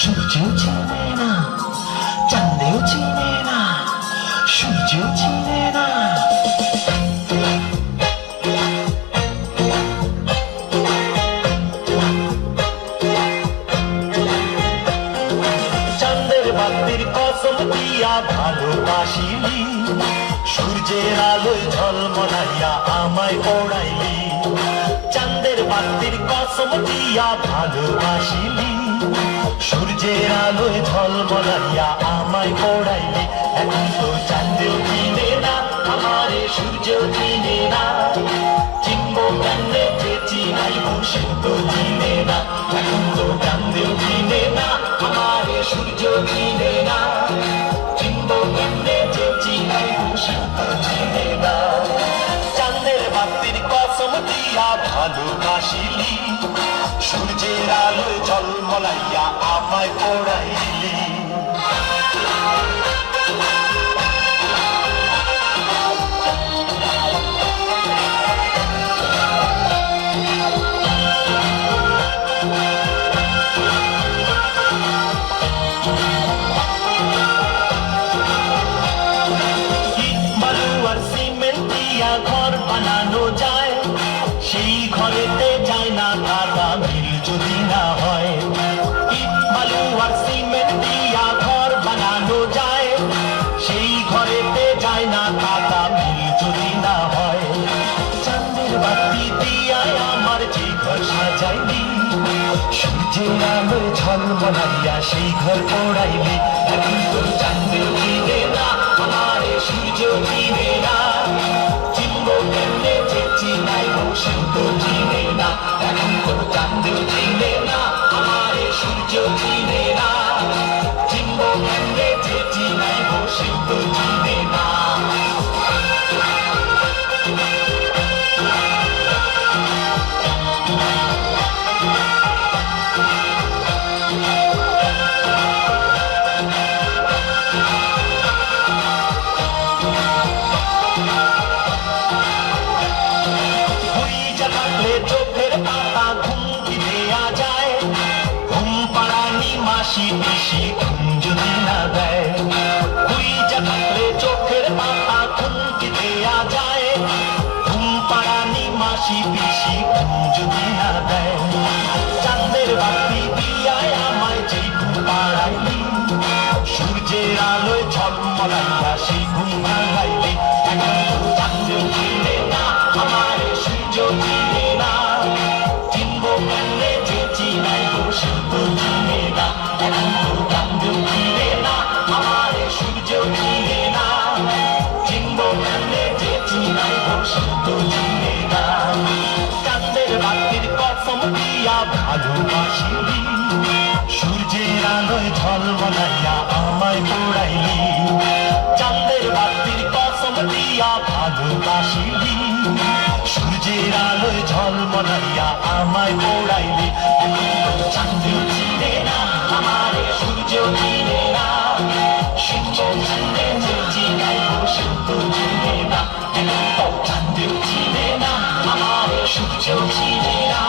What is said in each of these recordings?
সূর্যেও চিনে না, চাঁদেও চিনে না, সূর্যেও চিনে না। চাঁদের বাতির কসম দিয়া ভালোবাসিলি, সূর্যের আলোয় ঝলমলাইয়া আমায় পড়াইলি। চাঁদের বাতির কসম দিয়া ভালোবাসিলি, সূর্যের আলোয় ঝলমলাইয়া আমায় পড়াইলি। এখন তো চাঁদেও চিনে না, আমারে সূর্যেও চিনে না। চিনব কেমনে যে চিনাইব সে তো চিনে না। এখন তো চাঁদেও চিনে না, আমারে সূর্যেও চিনে না। চিনব কেমনে যে চিনাইব সে তো চিনে না। চাঁদের বাতির কসম দিয়া ভালোবাসিলি, সূর্যের আলোয় ঝলমলাইয়া আমায় পড়াইলি। ঘর বানানো যায়, সেই ঘরেতে যায় না কাদা মিল যদি না হয়। ইট বালু আর সিমেন্ট দিয়া ঘর বানানো যায়, সেই ঘরেতে যায় না কাদা মিল যদি না হয়। চাঁদের বাতি দিয়ায় আমার যে ঘর সাজাইলি, সূর্যের আলোয় ঝলমলাইয়া সেই ঘর পড়াইলি। এখন তো চাঁদেও চিনে না, আমারে সূর্যেও চিনে না। চিনব কেমনে যে চিনাইব সে তো চিনে না। এখন তো চাঁদেও চিনে না, আমারে সূর্যেও চিনে না। চিনব কেমনে যে চিনাইব সে তো চিনে না। চোখের পাতা ঘুমটি দেয়া যায়, ঘুম পাড়ানি মাসি পিসি ঘুম যদি না দেয়। হুইজা থাকলে চোখের পাতা ঘুমটি দেয়া যায়, ঘুম পাড়ানি মাসি পিসি ঘুম যদি না দেয়। চাঁদের বাতি দিয়ায় আমায় যে ঘুম পাড়াইলি, সূর্যের আলোয় ঝলমলাইয়া সেই ঘুম ভাঙাইলি। এখন তো চাঁদেও চিনে না, আমারে সূর্যেও চিনে না। চিনব কেমনে যে চিনাইব সে তো চিনে না। এখন তো চাঁদেও চিনে না, আমারে সূর্যেও চিনে না। চিনব কেমনে যে চিনাইব সে তো চিনে না। চাঁদের বাতির কসম দিয়া ভালোবাসিলি, সূর্যের আলোয় ঝলমলাইয়া আমায় পড়াইলি। চাঁদের বাতির কসম দিয়া ভালোবাসিলি, সূর্যের আলোয় ঝলমলাইয়া আমায় পড়াইলি। এখন তো চাঁদেও চিনে না, আমারে সূর্যেও চিনে না। সূর্য চিনে যে চিনাইব সে তো চিনে না। এখন তো চাঁদেও চিনে না, আমারে সূর্যেও চিনে না।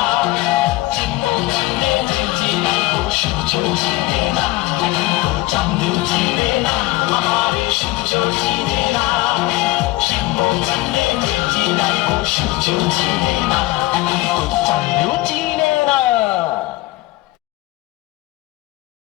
চিনব কেমনে যে চিনাইব সূর্যেও চিনে না। এখন তো চাঁদেও চিনে না, আমারে সূর্যেও চিনে না। চিনব কেমনে যে চিনাইব সূর্যেও চিনে না। এখন তো চাঁদেও চিনে